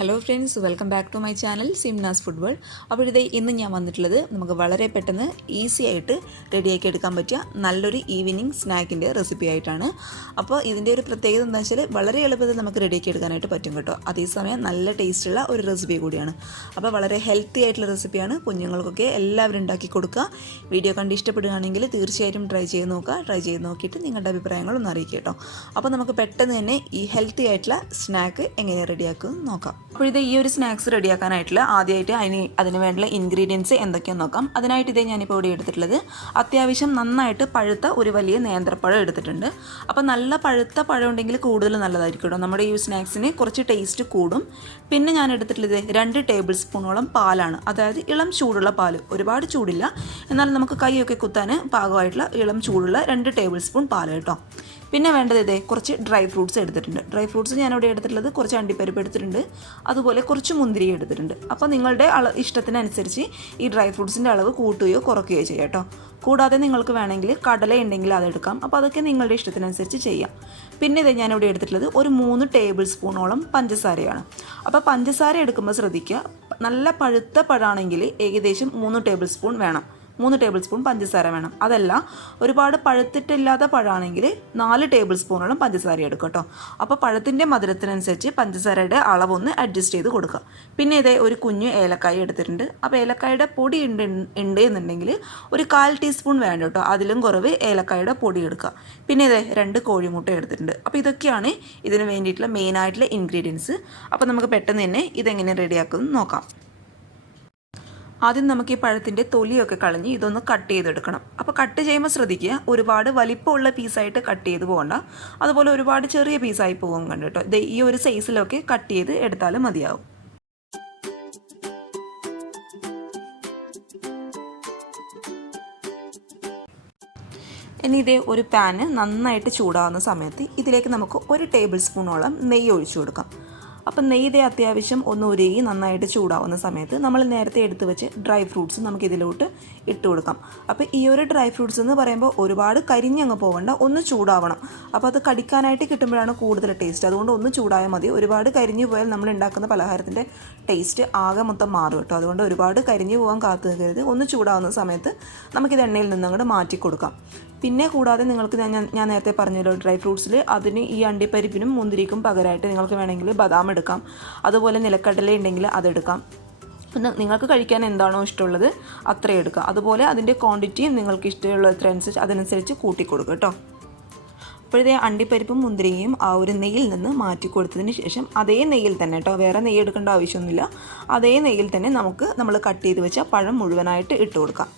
Hello friends, welcome back to my channel Simnas food world. അപ്പോൾ ഇന്ന് ഞാൻ വന്നിട്ടുള്ളത് നമുക്ക് വളരെ പെട്ടെന്ന് ഈസി ആയിട്ട് റെഡിയാക്കി എടുക്കാൻ പറ്റിയ നല്ലൊരു ഈവനിങ് സ്നാക്കിൻ്റെ റെസിപ്പി ആയിട്ടാണ്. അപ്പോൾ ഇതിൻ്റെ ഒരു പ്രത്യേകത എന്താ വെച്ചാൽ വളരെ എളുപ്പത്തിൽ നമുക്ക് റെഡിയാക്കി എടുക്കാനായിട്ട് പറ്റും കേട്ടോ. അതേസമയം നല്ല ടേസ്റ്റുള്ള ഒരു റെസിപ്പി കൂടിയാണ്. അപ്പോൾ വളരെ ഹെൽത്തി ആയിട്ടുള്ള റെസിപ്പിയാണ്. കുഞ്ഞുങ്ങൾക്കൊക്കെ എല്ലാവരും ഉണ്ടാക്കി കൊടുക്കുക. വീഡിയോ കണ്ട് ഇഷ്ടപ്പെടുകയാണെങ്കിൽ തീർച്ചയായിട്ടും ട്രൈ ചെയ്ത് നോക്കുക. ട്രൈ ചെയ്ത് നോക്കിയിട്ട് നിങ്ങളുടെ അഭിപ്രായങ്ങളൊന്ന് അറിയിക്കുക കേട്ടോ. അപ്പോൾ നമുക്ക് പെട്ടെന്ന് തന്നെ ഈ ഹെൽത്തി ആയിട്ടുള്ള സ്നാക്ക് എങ്ങനെ റെഡിയാക്കും നോക്കാം. അപ്പോൾ ഈ ഒരു സ്നാക്സ് റെഡിയാക്കാനായിട്ടുള്ള ആദ്യമായിട്ട് അതിന് വേണ്ടിയുള്ള ഇൻഗ്രീഡിയൻസ് എന്തൊക്കെയാണെന്ന് നോക്കാം. അതിനായിട്ട് ഞാനിപ്പോൾ ഇവിടെ എടുത്തിട്ടുള്ളത് അത്യാവശ്യം നന്നായിട്ട് പഴുത്ത ഒരു വലിയ നേന്ത്രപ്പഴം എടുത്തിട്ടുണ്ട്. അപ്പോൾ നല്ല പഴുത്ത പഴം ഉണ്ടെങ്കിൽ കൂടുതൽ നല്ലതായിരിക്കും കേട്ടോ. നമ്മുടെ ഈ സ്നാക്സിന് കുറച്ച് ടേസ്റ്റ് കൂടും. പിന്നെ ഞാൻ എടുത്തിട്ടുള്ളത് 2 ടേബിൾ സ്പൂണോളം പാലാണ്. അതായത് ഇളം ചൂടുള്ള പാല്, ഒരുപാട് ചൂടില്ല, എന്നാൽ നമുക്ക് കൈയൊക്കെ കുത്താൻ പാകമായിട്ടുള്ള ഇളം ചൂടുള്ള 2 ടേബിൾ സ്പൂൺ പാല് കേട്ടോ. പിന്നെ വേണ്ടത് കുറച്ച് ഡ്രൈ ഫ്രൂട്ട്സ് എടുത്തിട്ടുണ്ട്. ഡ്രൈ ഫ്രൂട്ട്സ് ഞാനിവിടെ എടുത്തിട്ടുള്ളത് കുറച്ച് അണ്ടിപ്പരിപ്പ് എടുത്തിട്ടുണ്ട്, അതുപോലെ കുറച്ച് മുന്തിരി എടുത്തിട്ടുണ്ട്. അപ്പോൾ നിങ്ങളുടെ ഇഷ്ടത്തിനനുസരിച്ച് ഈ ഡ്രൈ ഫ്രൂട്ട്സിൻ്റെ അളവ് കൂട്ടുകയോ കുറയ്ക്കുകയോ ചെയ്യാം കേട്ടോ. കൂടാതെ നിങ്ങൾക്ക് വേണമെങ്കിൽ കടല ഉണ്ടെങ്കിൽ അതെടുക്കാം. അപ്പോൾ അതൊക്കെ നിങ്ങളുടെ ഇഷ്ടത്തിനനുസരിച്ച് ചെയ്യാം. പിന്നെ ഞാനിവിടെ എടുത്തിട്ടുള്ളത് ഒരു 3 ടേബിൾ സ്പൂണോളം പഞ്ചസാരയാണ്. അപ്പോൾ പഞ്ചസാര എടുക്കുമ്പോൾ ശ്രദ്ധിക്കുക, നല്ല പഴുത്ത പഴമാണെങ്കിൽ ഏകദേശം 3 ടേബിൾ സ്പൂൺ വേണം. 3 ടേബിൾ സ്പൂൺ പഞ്ചസാര വേണം. അതല്ല, ഒരുപാട് പഴുത്തിട്ടില്ലാത്ത പഴമാണെങ്കിൽ 4 ടേബിൾ സ്പൂണോളം പഞ്ചസാര എടുക്കുക കേട്ടോ. അപ്പോൾ പഴത്തിൻ്റെ മധുരത്തിനനുസരിച്ച് പഞ്ചസാരയുടെ അളവൊന്ന് അഡ്ജസ്റ്റ് ചെയ്ത് കൊടുക്കുക. പിന്നെ ഒരു കുഞ്ഞു ഏലക്കായ എടുത്തിട്ടുണ്ട്. അപ്പോൾ ഏലക്കായുടെ പൊടി ഉണ്ട് എന്നുണ്ടെങ്കിൽ ഒരു 1/4 ടീസ്പൂൺ വേണ്ട കേട്ടോ. അതിലും കുറവ് ഏലക്കായുടെ പൊടി എടുക്കുക. പിന്നെ 2 കോഴിമുട്ട എടുത്തിട്ടുണ്ട്. അപ്പോൾ ഇതൊക്കെയാണ് ഇതിന് വേണ്ടിയിട്ടുള്ള മെയിനായിട്ടുള്ള ഇൻഗ്രീഡിയൻസ്. അപ്പോൾ നമുക്ക് പെട്ടെന്ന് തന്നെ ഇതെങ്ങനെ റെഡിയാക്കുമെന്ന് നോക്കാം. ആദ്യം നമുക്ക് ഈ പഴത്തിൻ്റെ തൊലിയൊക്കെ കളഞ്ഞ് ഇതൊന്ന് കട്ട് ചെയ്തെടുക്കണം. അപ്പോൾ കട്ട് ചെയ്യുമ്പോൾ ശ്രദ്ധിക്കുക, ഒരുപാട് വലിപ്പമുള്ള പീസായിട്ട് കട്ട് ചെയ്ത് പോകണ്ട, അതുപോലെ ഒരുപാട് ചെറിയ പീസായി പോകും കണ്ടോ. ഈ ഒരു സൈസിലൊക്കെ കട്ട് ചെയ്ത് എടുത്താലും മതിയാവും. ഇനി ഒരു പാന് നന്നായിട്ട് ചൂടാവുന്ന സമയത്ത് ഇതിലേക്ക് നമുക്ക് 1 ടേബിൾ സ്പൂണോളം നെയ്യ് ഒഴിച്ചു കൊടുക്കാം. അപ്പം നെയ്യ് അത്യാവശ്യം ഒന്ന് ഉരുകി നന്നായിട്ട് ചൂടാവുന്ന സമയത്ത് നമ്മൾ നേരത്തെ എടുത്ത് വെച്ച് ഡ്രൈ ഫ്രൂട്ട്സ് നമുക്ക് ഇതിലോട്ട് ഇട്ട് കൊടുക്കാം. അപ്പോൾ ഈ ഒരു ഡ്രൈ ഫ്രൂട്ട്സ് എന്ന് പറയുമ്പോൾ ഒരുപാട് കരിഞ്ഞങ്ങ് പോകണ്ട, ഒന്ന് ചൂടാവണം. അപ്പോൾ അത് കടിക്കാനായിട്ട് കിട്ടുമ്പോഴാണ് കൂടുതൽ ടേസ്റ്റ്. അതുകൊണ്ട് ഒന്ന് ചൂടായാൽ മതി. ഒരുപാട് കരിഞ്ഞു പോയാൽ നമ്മൾ ഉണ്ടാക്കുന്ന പലഹാരത്തിൻ്റെ ടേസ്റ്റ് ആകെ മൊത്തം മാറും കേട്ടോ. അതുകൊണ്ട് ഒരുപാട് കരിഞ്ഞു പോകാൻ കാത്തു നിൽക്കരുത്. ഒന്ന് ചൂടാവുന്ന സമയത്ത് നമുക്കിത് എണ്ണയിൽ നിന്ന് അങ്ങോട്ട് മാറ്റി കൊടുക്കാം. പിന്നെ കൂടാതെ നിങ്ങൾക്ക് ഞാൻ നേരത്തെ പറഞ്ഞല്ലോ, ഡ്രൈ ഫ്രൂട്ട്സിൽ അതിന് ഈ അണ്ടിപ്പരിപ്പിനും മുന്തിരിക്കും പകരമായിട്ട് നിങ്ങൾക്ക് വേണമെങ്കിൽ ബദാം എടുക്കാം, അതുപോലെ നിലക്കടല ഉണ്ടെങ്കിൽ അതെടുക്കാം. പിന്നെ നിങ്ങൾക്ക് കഴിക്കാൻ എന്താണോ ഇഷ്ടമുള്ളത് അത്രയും എടുക്കുക. അതുപോലെ അതിൻ്റെ ക്വാണ്ടിറ്റി നിങ്ങൾക്ക് ഇഷ്ടമുള്ള അതനുസരിച്ച് കൂട്ടിക്കൊടുക്കുക കേട്ടോ. അപ്പോഴത്തെ അണ്ടിപ്പരിപ്പും മുന്തിരിയും ആ ഒരു നെയ്യിൽ നിന്ന് മാറ്റി കൊടുത്തതിന് ശേഷം അതേ നെയ്യിൽ തന്നെ കേട്ടോ, വേറെ നെയ്യ് എടുക്കേണ്ട ആവശ്യമൊന്നുമില്ല, അതേ നെയ്യിൽ തന്നെ നമ്മൾ കട്ട് ചെയ്ത് വെച്ച പഴം മുഴുവനായിട്ട് ഇട്ട് കൊടുക്കാം.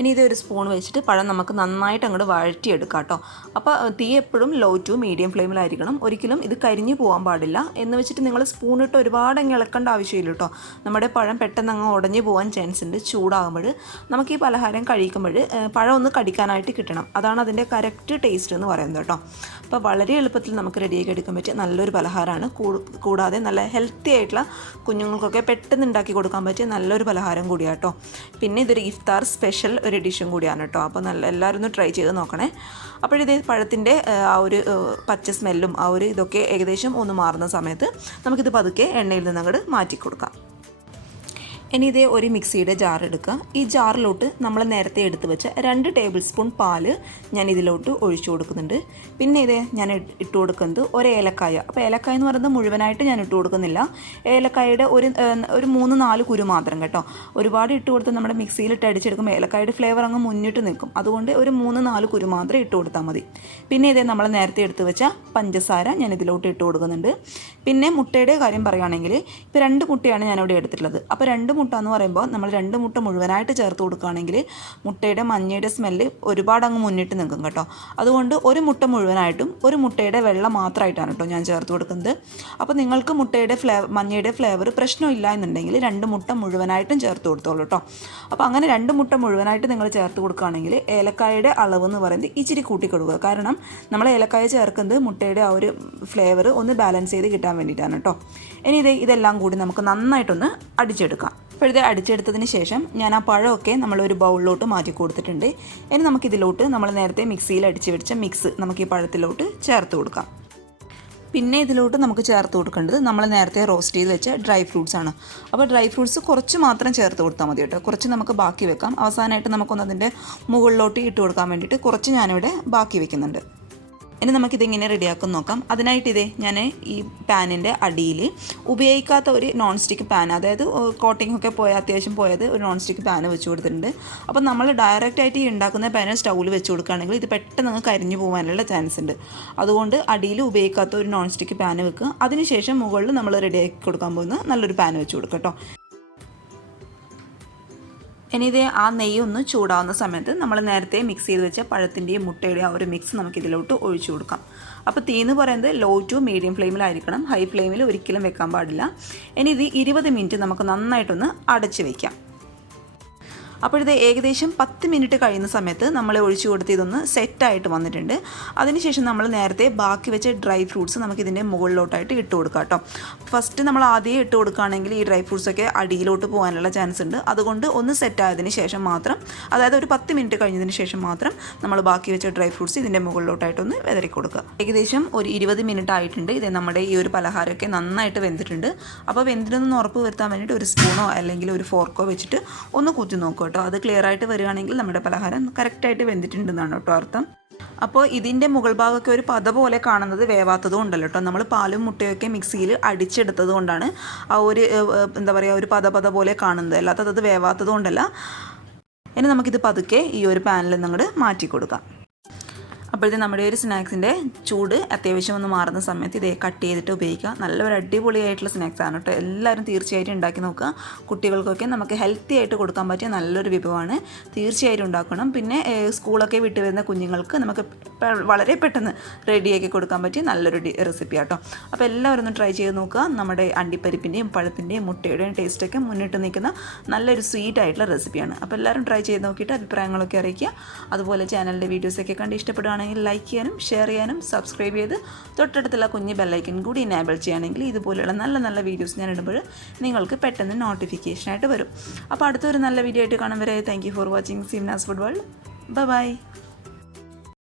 ഇനി ഇതൊരു സ്പൂൺ വെച്ചിട്ട് പഴം നമുക്ക് നന്നായിട്ട് അങ്ങോട്ട് വഴറ്റിയെടുക്കാം കേട്ടോ. അപ്പോൾ തീ എപ്പോഴും ലോ ടു മീഡിയം ഫ്ലെയിമിലായിരിക്കണം. ഒരിക്കലും ഇത് കരിഞ്ഞു പോകാൻ പാടില്ല. എന്ന് വെച്ചിട്ട് നിങ്ങൾ സ്പൂണിട്ട് ഒരുപാട് അങ്ങ് ഇളക്കേണ്ട ആവശ്യമില്ല കേട്ടോ. നമ്മുടെ പഴം പെട്ടെന്ന് അങ്ങ് ഉടഞ്ഞു പോകാൻ ചാൻസ് ഉണ്ട്. ചൂടാകുമ്പോൾ നമുക്ക് ഈ പലഹാരം കഴിക്കുമ്പോൾ പഴം ഒന്ന് കടിക്കാനായിട്ട് കിട്ടണം. അതാണ് അതിൻ്റെ കറക്റ്റ് ടേസ്റ്റ് എന്ന് പറയുന്നത് കേട്ടോ. അപ്പോൾ വളരെ എളുപ്പത്തിൽ നമുക്ക് റെഡിയാക്കി എടുക്കാൻ പറ്റിയ നല്ലൊരു പലഹാരമാണ്. കൂടാതെ നല്ല ഹെൽത്തി ആയിട്ടുള്ള കുഞ്ഞുങ്ങൾക്കൊക്കെ പെട്ടെന്ന് ഉണ്ടാക്കി കൊടുക്കാൻ പറ്റിയ നല്ലൊരു പലഹാരം കൂടിയാണ് കേട്ടോ. പിന്നെ ഇതൊരു ഇഫ്താർ സ്പെഷ്യൽ ഒരു ഡിഷും കൂടിയാണ് കേട്ടോ. അപ്പോൾ എല്ലാവരും ഒന്ന് ട്രൈ ചെയ്ത് നോക്കണേ. അപ്പോഴിതേ പഴത്തിൻ്റെ ആ ഒരു പച്ച സ്മെല്ലും ആ ഒരു ഇതൊക്കെ ഏകദേശം ഒന്ന് മാറുന്ന സമയത്ത് നമുക്കിത് പതുക്കെ എണ്ണയിൽ നിന്ന് അങ്ങോട്ട് മാറ്റി കൊടുക്കാം. ഇനി ഒരു മിക്സിയുടെ ജാർ എടുക്കുക. ഈ ജാറിലോട്ട് നമ്മൾ നേരത്തെ എടുത്ത് വെച്ച 2 ടേബിൾ സ്പൂൺ പാല് ഞാൻ ഇതിലോട്ട് ഒഴിച്ചു കൊടുക്കുന്നുണ്ട്. പിന്നെ ഞാൻ ഇട്ട് കൊടുക്കുന്നത് ഒരു ഏലക്കായ. അപ്പോൾ ഏലക്കായ എന്ന് പറയുന്നത് മുഴുവനായിട്ട് ഞാൻ ഇട്ട് കൊടുക്കുന്നില്ല. ഏലക്കായയുടെ ഒരു 3-4 കുരു മാത്രം കേട്ടോ. ഒരുപാട് ഇട്ട് കൊടുത്ത് നമ്മുടെ മിക്സിയിലിട്ട് അടിച്ചെടുക്കുമ്പോൾ ഏലക്കായയുടെ ഫ്ലേവർ അങ്ങ് മുന്നിട്ട് നിൽക്കും. അതുകൊണ്ട് ഒരു 3-4 കുരു മാത്രം ഇട്ട് കൊടുത്താൽ മതി. പിന്നെ നമ്മൾ നേരത്തെ എടുത്ത് വെച്ച പഞ്ചസാര ഞാൻ ഇതിലോട്ട് ഇട്ട് കൊടുക്കുന്നുണ്ട്. പിന്നെ മുട്ടയുടെ കാര്യം പറയുകയാണെങ്കിൽ ഇപ്പോൾ 2 മുട്ടയാണ് ഞാനിവിടെ എടുത്തിട്ടുള്ളത്. അപ്പോൾ 2 മുട്ട എന്ന് പറയുമ്പോൾ നമ്മൾ 2 മുട്ട മുഴുവനായിട്ട് ചേർത്ത് കൊടുക്കുകയാണെങ്കിൽ മുട്ടയുടെ മഞ്ഞയുടെ സ്മെല്ല് ഒരുപാട് അങ്ങ് മുന്നിട്ട് നിൽക്കും കേട്ടോ. അതുകൊണ്ട് ഒരു മുട്ട മുഴുവനായിട്ടും ഒരു മുട്ടയുടെ വെള്ള മാത്രമായിട്ടാണ് കേട്ടോ ഞാൻ ചേർത്ത് കൊടുക്കുന്നത്. അപ്പോൾ നിങ്ങൾക്ക് മുട്ടയുടെ മഞ്ഞയുടെ ഫ്ലേവർ പ്രശ്നമില്ല എന്നുണ്ടെങ്കിൽ 2 മുട്ട മുഴുവനായിട്ടും ചേർത്ത് കൊടുത്തോളൂ കേട്ടോ. അപ്പോൾ അങ്ങനെ 2 മുട്ട മുഴുവനായിട്ട് നിങ്ങൾ ചേർത്ത് കൊടുക്കുകയാണെങ്കിൽ ഏലക്കായയുടെ അളവ് എന്ന് പറയുന്നത് ഇച്ചിരി കൂട്ടി കൊടുക്കുക. കാരണം നമ്മൾ ഏലക്കായ ചേർക്കുന്നത് മുട്ടയുടെ ആ ഒരു ഫ്ലേവർ ഒന്ന് ബാലൻസ് ചെയ്ത് കിട്ടാൻ വേണ്ടിയിട്ടാണ് കേട്ടോ. ഇനി ഇതെല്ലാം കൂടി നമുക്ക് നന്നായിട്ടൊന്ന് അടിച്ചെടുക്കാം. ഇപ്പോഴത്തെ അടിച്ചെടുത്തതിന് ശേഷം ഞാൻ ആ പഴമൊക്കെ നമ്മളൊരു ബൗളിലോട്ട് മാറ്റി കൊടുത്തിട്ടുണ്ട്. ഇനി നമുക്കിതിലോട്ട് നമ്മൾ നേരത്തെ മിക്സിയിൽ അടിച്ച് വെച്ച മിക്സ് നമുക്ക് ഈ പഴത്തിലോട്ട് ചേർത്ത് കൊടുക്കാം. പിന്നെ ഇതിലോട്ട് നമുക്ക് ചേർത്ത് കൊടുക്കേണ്ടത് നമ്മൾ നേരത്തെ റോസ്റ്റ് ചെയ്ത് വെച്ച ഡ്രൈ ഫ്രൂട്ട്സ് ആണ്. അപ്പോൾ ഡ്രൈ ഫ്രൂട്ട്സ് കുറച്ച് മാത്രം ചേർത്ത് കൊടുത്താൽ മതി കേട്ടോ. കുറച്ച് നമുക്ക് ബാക്കി വെക്കാം. അവസാനമായിട്ട് നമുക്കൊന്ന് അതിൻ്റെ മുകളിലോട്ട് ഇട്ട് കൊടുക്കാൻ വേണ്ടിയിട്ട് കുറച്ച് ഞാനിവിടെ ബാക്കി വെക്കുന്നുണ്ട്. ഇനി നമുക്കിതിങ്ങനെ റെഡിയാക്കാൻ നോക്കാം. അതിനായിട്ട് ഞാൻ ഈ പാനിൻ്റെ അടിയിൽ ഉപയോഗിക്കാത്ത ഒരു നോൺ സ്റ്റിക്ക് പാൻ, അതായത് കോട്ടിംഗ് ഒക്കെ അത്യാവശ്യം പോയത് ഒരു നോൺ സ്റ്റിക്ക് പാൻ വെച്ച് കൊടുത്തിട്ടുണ്ട്. അപ്പോൾ നമ്മൾ ഡയറക്റ്റായിട്ട് ഈ ഉണ്ടാക്കുന്ന പാന് സ്റ്റൗവിൽ വെച്ച് കൊടുക്കുകയാണെങ്കിൽ ഇത് പെട്ടെന്ന് കരിഞ്ഞു പോകാനുള്ള ചാൻസ് ഉണ്ട്. അതുകൊണ്ട് അടിയിൽ ഉപയോഗിക്കാത്ത ഒരു നോൺ സ്റ്റിക്ക് പാൻ വെക്കുക. അതിനുശേഷം മുകളിൽ നമ്മൾ റെഡിയാക്കി കൊടുക്കാൻ പോകുന്ന നല്ലൊരു പാൻ വെച്ച് കൊടുക്കുക കേട്ടോ. ഇനി ആ നെയ്യ് ഒന്ന് ചൂടാവുന്ന സമയത്ത് നമ്മൾ നേരത്തെ മിക്സ് ചെയ്ത് വെച്ച പഴത്തിൻ്റെയും മുട്ടയുടെയും ആ ഒരു മിക്സ് നമുക്ക് ഇതിലോട്ട് ഒഴിച്ചു കൊടുക്കാം. അപ്പോൾ തീ എന്ന് പറയുന്നത് ലോ ടു മീഡിയം ഫ്ലെയിമിലായിരിക്കണം, ഹൈ ഫ്ലെയിമിൽ ഒരിക്കലും വെക്കാൻ പാടില്ല. ഇനി ഇത് 20 മിനിറ്റ് നമുക്ക് നന്നായിട്ടൊന്ന് അടച്ച് വയ്ക്കാം. അപ്പോൾ ഏകദേശം 10 മിനിറ്റ് കഴിയുന്ന സമയത്ത് നമ്മൾ ഒഴിച്ചു കൊടുത്ത് ഇതൊന്ന് സെറ്റായിട്ട് വന്നിട്ടുണ്ട്. അതിനുശേഷം നമ്മൾ നേരത്തെ ബാക്കി വെച്ച ഡ്രൈ ഫ്രൂട്ട്സ് നമുക്കിതിൻ്റെ മുകളിലോട്ടായിട്ട് ഇട്ട് കൊടുക്കാം കേട്ടോ. ഫസ്റ്റ് നമ്മൾ ആദ്യം ഇട്ട് കൊടുക്കുകയാണെങ്കിൽ ഈ ഡ്രൈ ഫ്രൂട്ട്സൊക്കെ അടിയിലോട്ട് പോകാനുള്ള ചാൻസ് ഉണ്ട്. അതുകൊണ്ട് ഒന്ന് സെറ്റായതിന് ശേഷം മാത്രം, അതായത് ഒരു 10 മിനിറ്റ് കഴിഞ്ഞതിന് ശേഷം മാത്രം നമ്മൾ ബാക്കി വെച്ച ഡ്രൈ ഫ്രൂട്ട്സ് ഇതിൻ്റെ മുകളിലോട്ടായിട്ടൊന്ന് വിതറി കൊടുക്കുക. ഏകദേശം ഒരു 20 മിനിറ്റ് ആയിട്ടുണ്ട്. ഇത് നമ്മുടെ ഈ ഒരു പലഹാരമൊക്കെ നന്നായിട്ട് വെന്തിട്ടുണ്ട്. അപ്പോൾ വെന്തിട്ടൊന്ന് ഉറപ്പ് വരുത്താൻ വേണ്ടിയിട്ട് ഒരു സ്പൂണോ അല്ലെങ്കിൽ ഒരു ഫോർക്കോ വെച്ചിട്ട് ഒന്ന് കുത്തി നോക്കുക കേട്ടോ. അത് ക്ലിയർ ആയിട്ട് വരികയാണെങ്കിൽ നമ്മുടെ പലഹാരം കറക്റ്റായിട്ട് വെന്തിട്ടുണ്ടെന്നാണ് കേട്ടോ അർത്ഥം. അപ്പോൾ ഇതിൻ്റെ മുകൾ ഭാഗമൊക്കെ ഒരു പത പോലെ കാണുന്നത് വേവാത്തതും ഉണ്ടല്ലോ കേട്ടോ. നമ്മൾ പാലും മുട്ടയൊക്കെ മിക്സിയിൽ അടിച്ചെടുത്തത് കൊണ്ടാണ് ആ ഒരു എന്താ പറയുക ഒരു പത പോലെ കാണുന്നത്, അല്ലാത്തത് അത് വേവാത്തത് കൊണ്ടല്ല. ഇനി നമുക്കിത് പതുക്കെ ഈ ഒരു പാനിൽ നിന്ന് മാറ്റി കൊടുക്കാം. അപ്പോഴത്തെ നമ്മുടെ ഒരു സ്നാക്സിൻ്റെ ചൂട് അത്യാവശ്യം ഒന്ന് മാറുന്ന സമയത്ത് ഇതേ കട്ട് ചെയ്തിട്ട് ഉപയോഗിക്കുക. നല്ലൊരു അടിപൊളിയായിട്ടുള്ള സ്നാക്സാണ് കേട്ടോ. എല്ലാവരും തീർച്ചയായിട്ടും ഉണ്ടാക്കി നോക്കുക. കുട്ടികൾക്കൊക്കെ നമുക്ക് ഹെൽത്തി ആയിട്ട് കൊടുക്കാൻ പറ്റിയ നല്ലൊരു വിഭവമാണ്. തീർച്ചയായിട്ടും ഉണ്ടാക്കണം. പിന്നെ സ്കൂളൊക്കെ വിട്ട് വരുന്ന കുഞ്ഞുങ്ങൾക്ക് നമുക്ക് വളരെ പെട്ടെന്ന് റെഡിയാക്കി കൊടുക്കാൻ പറ്റിയ നല്ലൊരു റെസിപ്പി ആട്ടോ. അപ്പോൾ എല്ലാവരും ഒന്ന് ട്രൈ ചെയ്ത് നോക്കുക. നമ്മുടെ അണ്ടിപ്പരിപ്പിൻ്റെയും പഴത്തിൻ്റെയും മുട്ടയുടെയും ടേസ്റ്റൊക്കെ മുന്നിട്ട് നിൽക്കുന്ന നല്ലൊരു സ്വീറ്റ് ആയിട്ടുള്ള റെസിപ്പിയാണ്. അപ്പോൾ എല്ലാവരും ട്രൈ ചെയ്ത് നോക്കിയിട്ട് അഭിപ്രായങ്ങളൊക്കെ അറിയിക്കുക. അതുപോലെ ചാനലിൻ്റെ വീഡിയോസൊക്കെ കണ്ട് ഇഷ്ടപ്പെടുകയാണെങ്കിൽ ലൈക്ക് ചെയ്യാനും ഷെയർ ചെയ്യാനും സബ്സ്ക്രൈബ് ചെയ്ത് തൊട്ടടുത്തുള്ള കുഞ്ഞ് ബെല്ലൈക്കൻ കൂടി എനേബിൾ ചെയ്യുകയാണെങ്കിൽ ഇതുപോലെയുള്ള നല്ല നല്ല വീഡിയോസ് ഞാൻ ഇടുമ്പോൾ നിങ്ങൾക്ക് പെട്ടെന്ന് നോട്ടിഫിക്കേഷനായിട്ട് വരും. അപ്പോൾ അടുത്തൊരു നല്ല വീഡിയോ ആയിട്ട് കാണും വരെ thank you for watching Simnas food world. By.